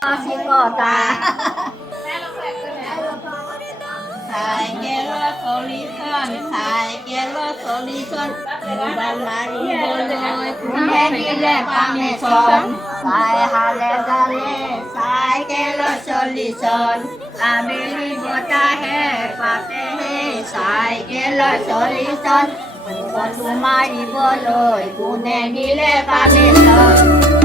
Kota. Solution, bukan lari boleh, punya gile pameson, saya hale gale, saya kelo solution, abili bota he, pate he, saya kelo solution, bukan lumari boleh, punya gile pameson.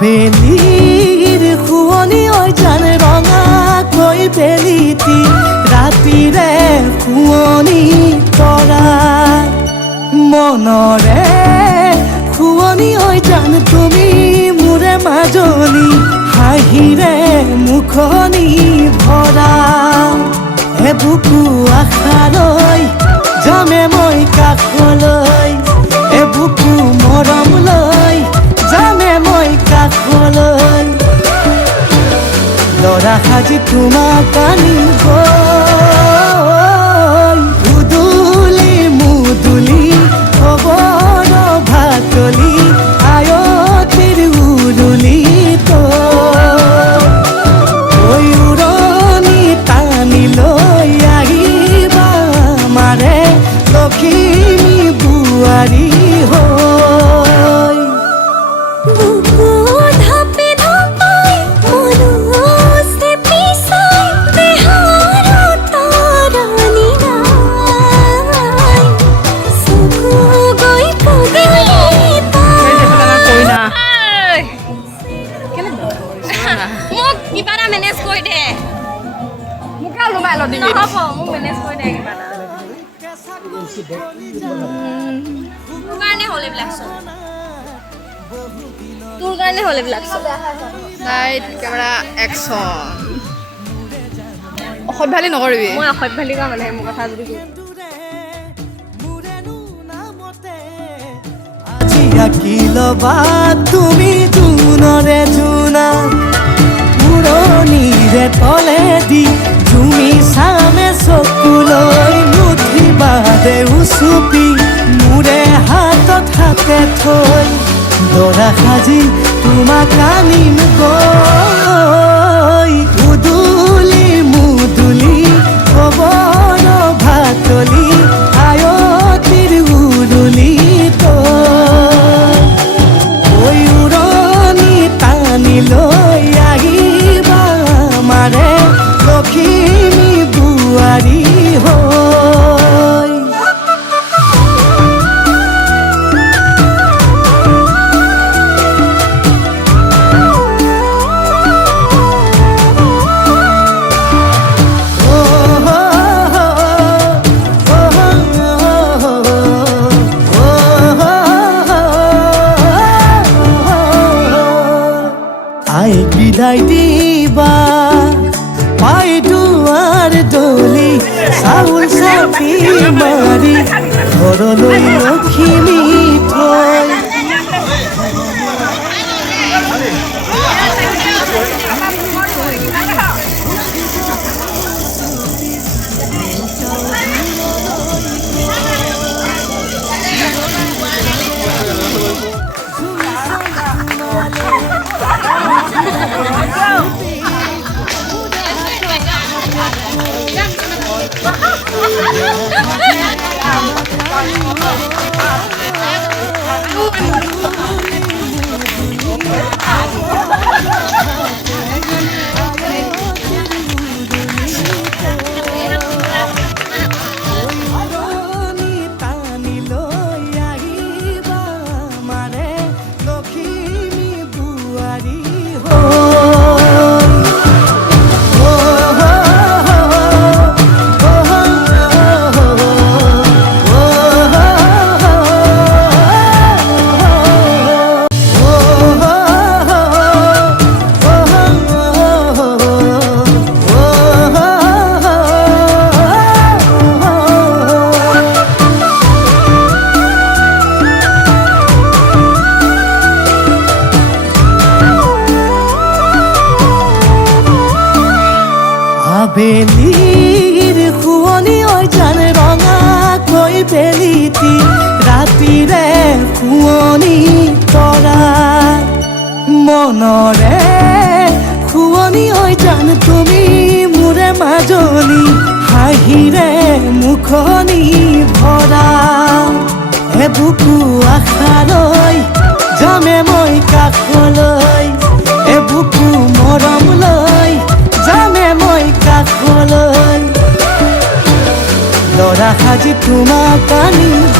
বেলিৰ খুৱনি ঐ জান ৰঙাকৈ বেলিতি ৰাতিৰে খুৱনি তৰা মনৰে খুৱনি ঐ জান তুমি মোৰে মাজনী হাঁহিৰে মুখনি ভৰা এবুকু আশালৈ যামে মই কাষলৈ এবুকু মৰম লৈ যামে মই কাষলৈ লৰা সাজি তোমাক আনিব উদুলি মুদুলি খবৰ ভাতলি আয়তিৰ উৰুলি তই উৰণি টানি লৈ আহিবা মাৰে লখিমী বোৱাৰী হৈ তোৰ কাৰণে হলে বিলাক লাইট কেমেৰা একশন অসভ্যালি নকৰিবি মই অসভ্যালি কৰা মানে মোৰ কথা যদি আজি আঁকি ল'বা তুমি জোনৰে জোনা উৰণিৰে তলেদি তুমি চামে চকুলৈ নুঠিবা দে উচুপি মোৰে হাতত হাতে থৈ দৰা সাজি তোমাক আনিম গৈ উদুলি মুদুলি খবৰ ভাতলি আয়তিৰ উৰুলি তই উৰণি টানি লৈ আহিবা মাৰে লখিমী বোৱাৰী হৈ বিদায় দিবা পাই দুৱাৰ দলি চাউল চাপি মাৰি ঘৰলৈ লখিমী থৈ বেলিৰ শুৱনি ঐ জান ৰঙাকৈ বেলিটি ৰাতিৰে শুৱনি তৰা মনৰে শুৱনি ঐ জান তুমি মোৰে মাজনী হাঁহিৰে মুখনি ভৰা এবুকু আশালৈ যামে মই কাষলৈ এবুকু মৰম লৈ যামে মই কাষলৈ ল'ৰা সাজি তোমাক আনিব